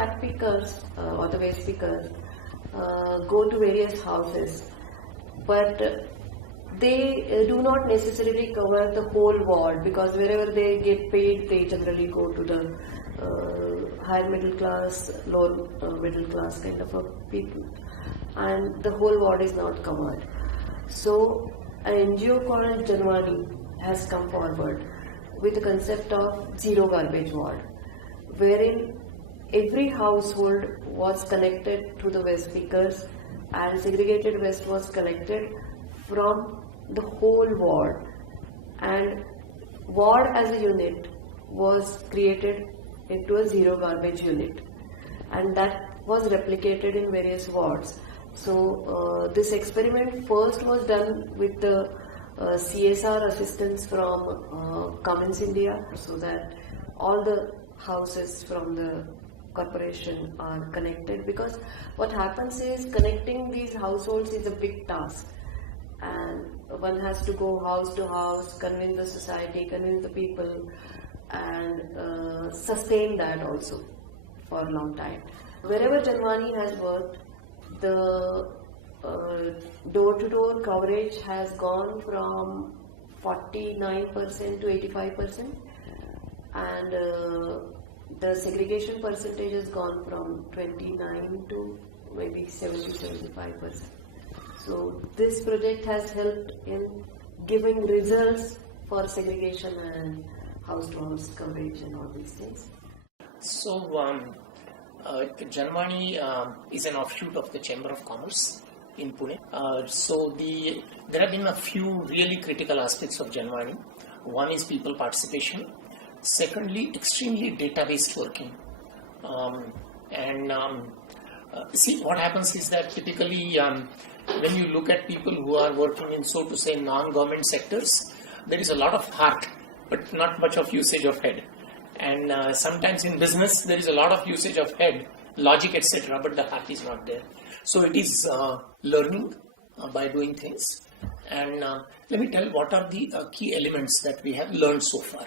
fat pickers or the waste pickers go to various houses, but they do not necessarily cover the whole ward, because wherever they get paid, they generally go to the higher middle class, lower middle class kind of a people, and the whole ward is not covered. So an NGO called Janwani has come forward with the concept of zero garbage ward, wherein every household was connected to the waste pickers and segregated waste was collected from the whole ward, and ward as a unit was created into a zero garbage unit, and that was replicated in various wards. So this experiment first was done with the CSR assistance from Cummins India, so that all the houses from the corporation are connected, because what happens is connecting these households is a big task, and one has to go house to house, convince the society, convince the people, and sustain that also for a long time. Wherever Janwani has worked, the door-to-door coverage has gone from 49% to 85%, and the segregation percentage has gone from 29 to maybe 70-75%. So this project has helped in giving results for segregation and house-to-house coverage and all these things. So Janwani is an offshoot of the Chamber of Commerce in Pune. There have been a few really critical aspects of Janwani. One is people participation. Secondly, extremely data-based working. See, what happens is that typically when you look at people who are working in, so to say, non-government sectors, there is a lot of heart, but not much of usage of head. And sometimes in business, there is a lot of usage of head, logic, etc., but the heart is not there. So it is learning by doing things. And let me tell what are the key elements that we have learned so far.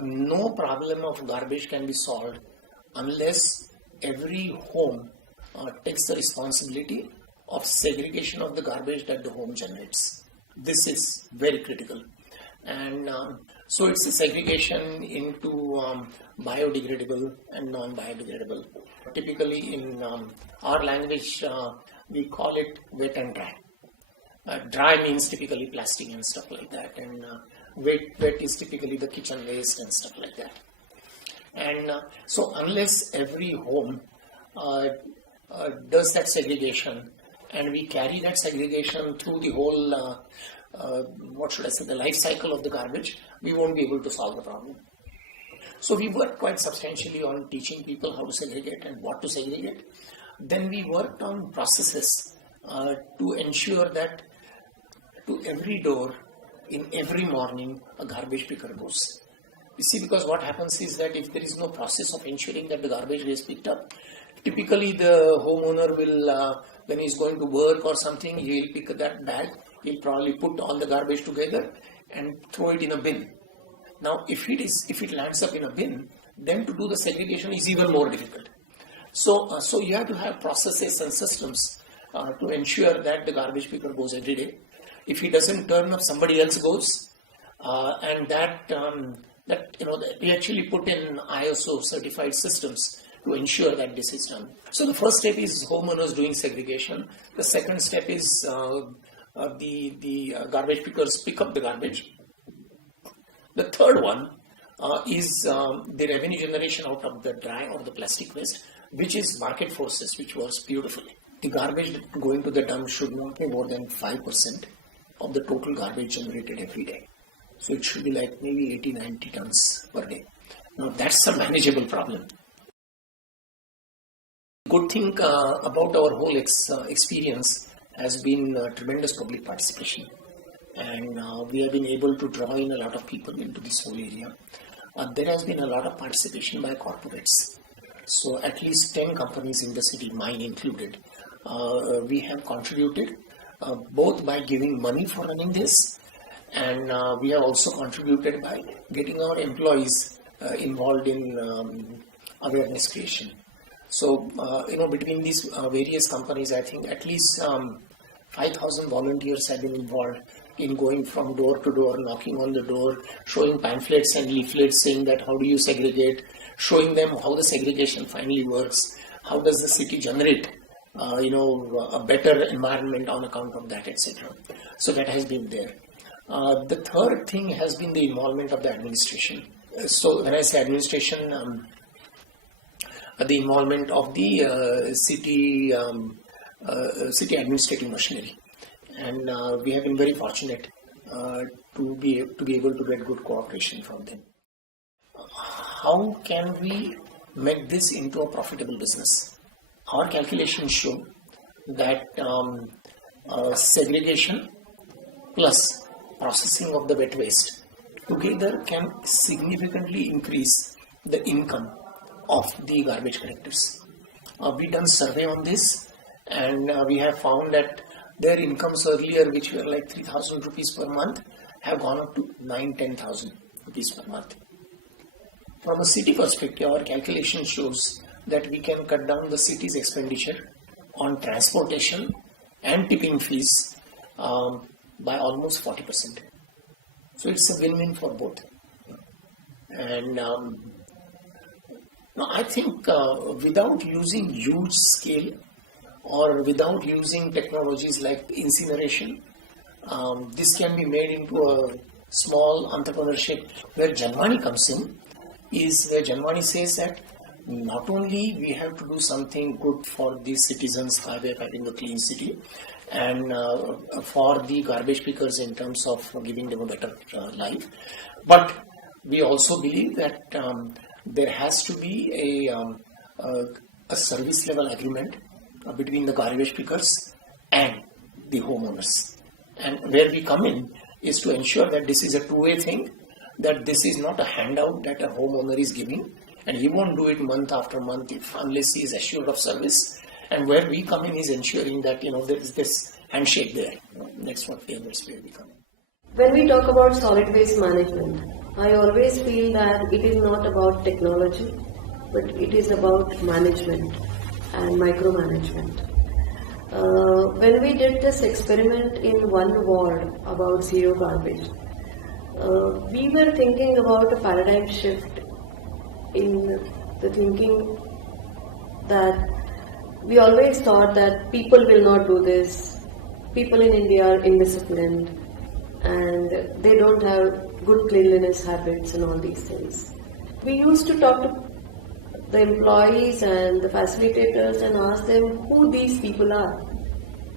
No problem of garbage can be solved unless every home takes the responsibility of segregation of the garbage that the home generates. This is very critical. And so it's a segregation into biodegradable and non-biodegradable. Typically in our language, we call it wet and dry. Dry means typically plastic and stuff like that, and wet is typically the kitchen waste and stuff like that. And so unless every home does that segregation, and we carry that segregation through the whole the life cycle of the garbage, we won't be able to solve the problem. So we worked quite substantially on teaching people how to segregate and what to segregate. Then we worked on processes to ensure that to every door, in every morning, a garbage picker goes. You see, because what happens is that if there is no process of ensuring that the garbage is picked up, typically the homeowner will, when he's going to work or something, he'll pick that bag, he'll probably put all the garbage together and throw it in a bin. Now, if it lands up in a bin, then to do the segregation is even more difficult. So you have to have processes and systems to ensure that the garbage picker goes every day. If he doesn't turn up, somebody else goes, and we actually put in ISO certified systems to ensure that this is done. So the first step is homeowners doing segregation. The second step is the garbage pickers pick up the garbage. The third one is the revenue generation out of the dry or the plastic waste, which is market forces, which works beautifully. The garbage going to the dump should not be more than 5% of the total garbage generated every day. So it should be like maybe 80-90 tons per day. Now that's a manageable problem. Good thing about our whole experience has been tremendous public participation, and we have been able to draw in a lot of people into this whole area. There has been a lot of participation by corporates. So at least 10 companies in the city, mine included, we have contributed both by giving money for running this, and we have also contributed by getting our employees involved in awareness creation. So, between these various companies, I think at least 5,000 volunteers have been involved in going from door to door, knocking on the door, showing pamphlets and leaflets saying that how do you segregate, showing them how the segregation finally works, how does the city generate a better environment on account of that, etc. So that has been there. The third thing has been the involvement of the administration. So when I say administration, the involvement of the city administrative machinery, and we have been very fortunate to be able to get good cooperation from them. How can we make this into a profitable business? Our calculations show that segregation plus processing of the wet waste together can significantly increase the income of the garbage collectors. We done survey on this, and we have found that their incomes earlier, which were like 3,000 rupees per month, have gone up to 9,000-10,000 rupees per month. From a city perspective, our calculation shows that we can cut down the city's expenditure on transportation and tipping fees by almost 40%. So it's a win-win for both. And now I think without using huge scale or without using technologies like incineration, this can be made into a small entrepreneurship where Janwani comes in, is where Janwani says that not only we have to do something good for the citizens by way of having a clean city, and for the garbage pickers in terms of giving them a better life, but we also believe that there has to be a service level agreement between the garbage pickers and the homeowners. And where we come in is to ensure that this is a two-way thing, that this is not a handout that a homeowner is giving, and he won't do it month after month unless he is assured of service. And where we come in is ensuring that there is this handshake there. That's what where we come in. When we talk about solid waste management, I always feel that it is not about technology, but it is about management and micromanagement. When we did this experiment in one ward about zero garbage, we were thinking about a paradigm shift in the thinking that we always thought that people will not do this, people in India are indisciplined and they don't have good cleanliness habits and all these things. We used to talk to the employees and the facilitators and ask them who these people are.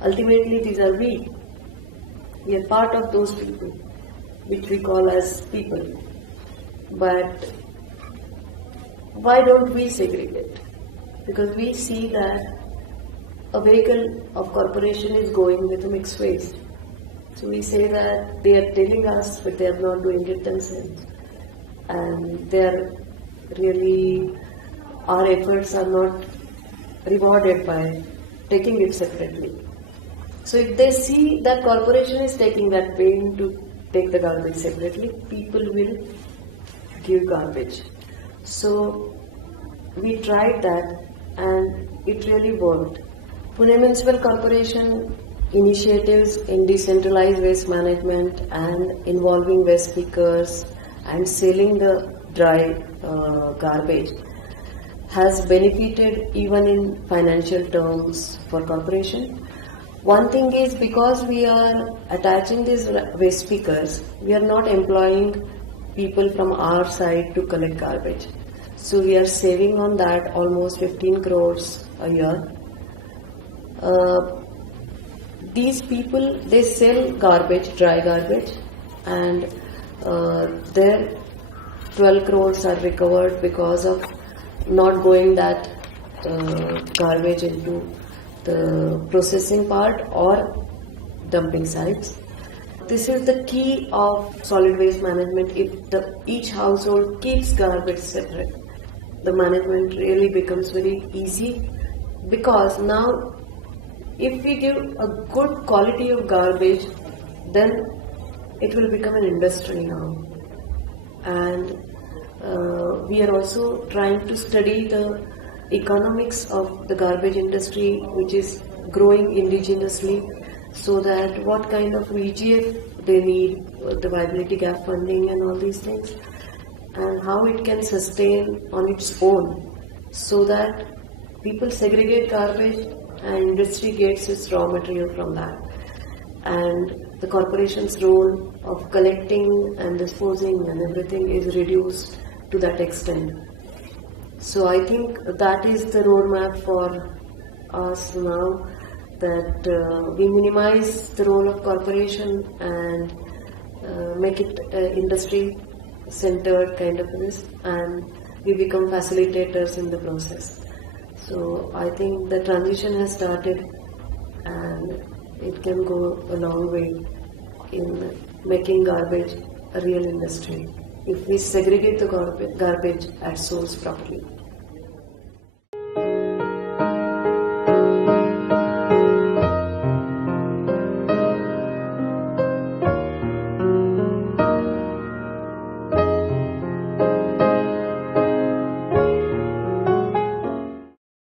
Ultimately, these are we. We are part of those people, which we call as people. But why don't we segregate? Because we see that a vehicle of corporation is going with a mixed waste. So we say that they are telling us, but they are not doing it themselves. And they are really, our efforts are not rewarded by taking it separately. So if they see that corporation is taking that pain to take the garbage separately, people will give garbage. So we tried that and it really worked. Pune Municipal Corporation initiatives in decentralized waste management and involving waste pickers and selling the dry garbage has benefited even in financial terms for corporation. One thing is, because we are attaching these waste pickers, we are not employing people from our side to collect garbage. So we are saving on that almost 15 crores a year. These people, they sell garbage, dry garbage, and their 12 crores are recovered because of not going that garbage into the processing part or dumping sites. This is the key of solid waste management. If each household keeps garbage separate, the management really becomes very easy, because now if we give a good quality of garbage, then it will become an industry now. And we are also trying to study the economics of the garbage industry, which is growing indigenously, so that what kind of VGF they need, the viability gap funding and all these things, and how it can sustain on its own, so that people segregate garbage and industry gets its raw material from that. And the corporation's role of collecting and disposing and everything is reduced to that extent. So I think that is the roadmap for us now, that we minimize the role of corporation and make it industry centered kind of this, and we become facilitators in the process. So I think the transition has started, and it can go a long way in making garbage a real industry if we segregate the garbage at source properly.